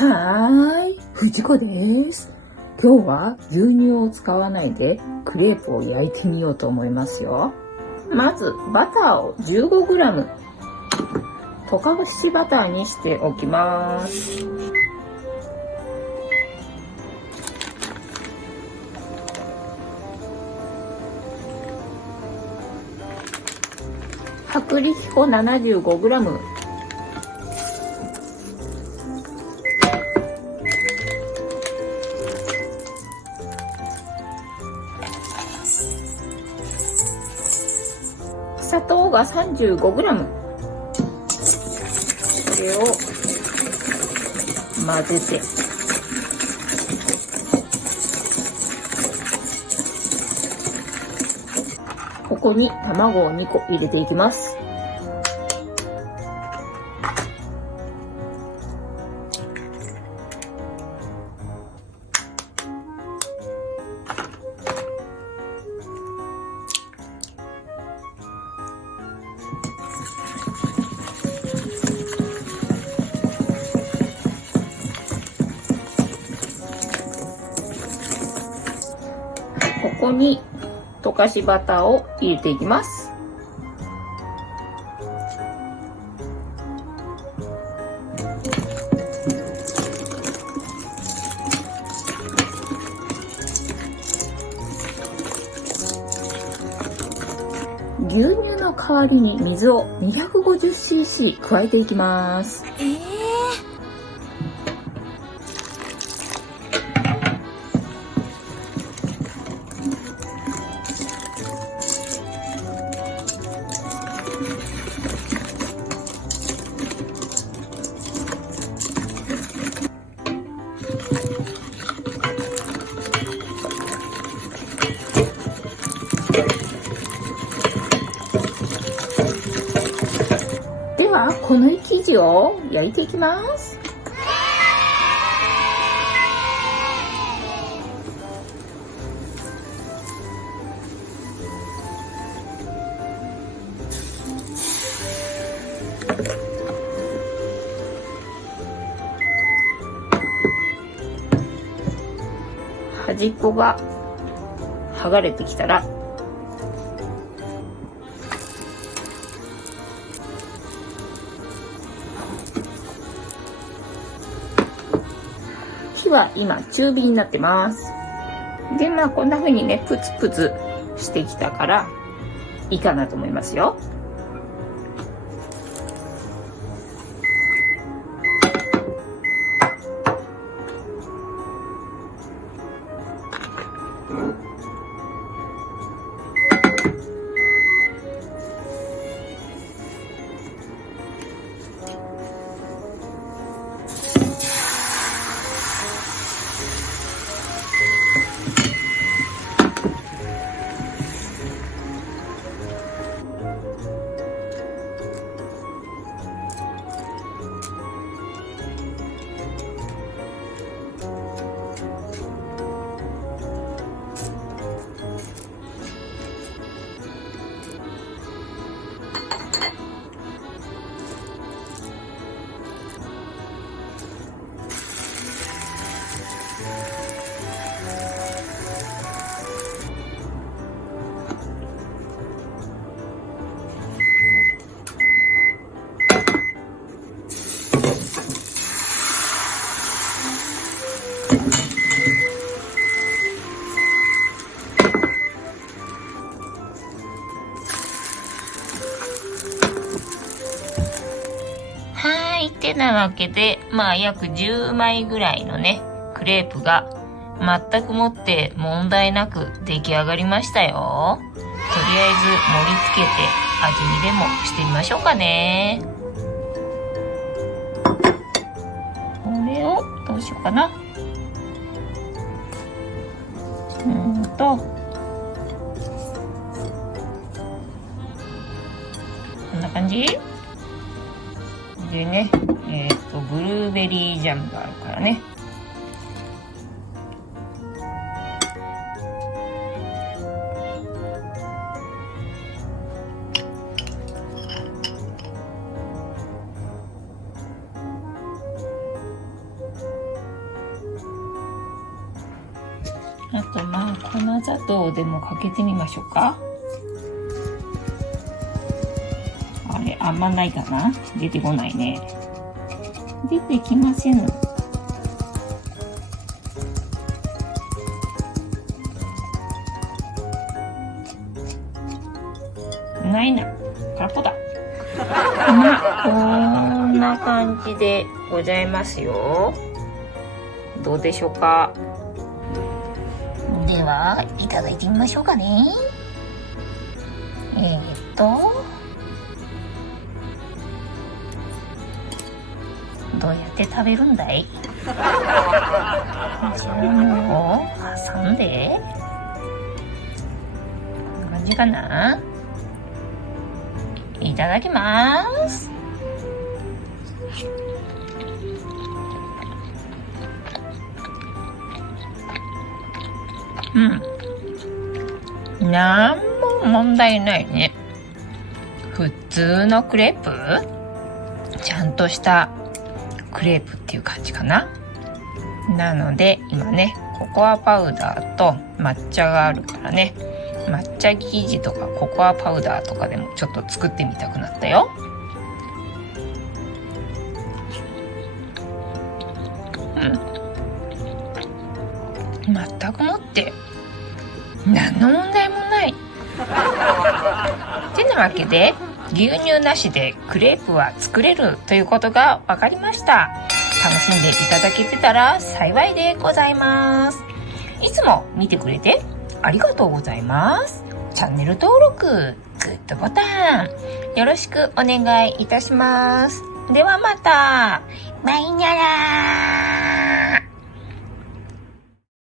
はーい、藤子です。今日は牛乳を使わないでクレープを焼いてみようと思いますよ。まずバターを 15g 溶かしバターにしておきます。薄力粉 75g、砂糖が 35g、 これを混ぜてここに卵を2個入れていきます。ここに溶かしバターを入れていきます。牛乳の代わりに水を 250cc 加えていきます。ではこの生地を焼いていきます。端っこが剥がれてきたら火は今中火になってます。でこんな風にねプツプツしてきたからいいかなと思いますよ。てなわけで、約10枚ぐらいのね、クレープが全くもって問題なく出来上がりましたよ。とりあえず盛り付けて味見でもしてみましょうかね。これをどうしようかな。こんな感じでね、ブルーベリージャムがあるからね。あと粉砂糖でもかけてみましょうか。あれ、あんまないかな？出てこないね。出てきません。ないな。空っぽだ。こんな感じでございますよ。どうでしょうか。では、いただいてみましょうかね。どうやって食べるんだい？ジャムを挟んで、こんな感じかな。いただきます。なんも問題ないね。普通のクレープ？ちゃんとしたクレープっていう感じかな。なので今ね、ココアパウダーと抹茶があるからね、抹茶生地とかココアパウダーとかでもちょっと作ってみたくなったよ。全くもって何の問題もない。てなわけで、牛乳なしでクレープは作れるということが分かりました。楽しんでいただけてたら幸いでございます。いつも見てくれてありがとうございます。チャンネル登録、グッドボタンよろしくお願いいたします。ではまた。バイニャラー。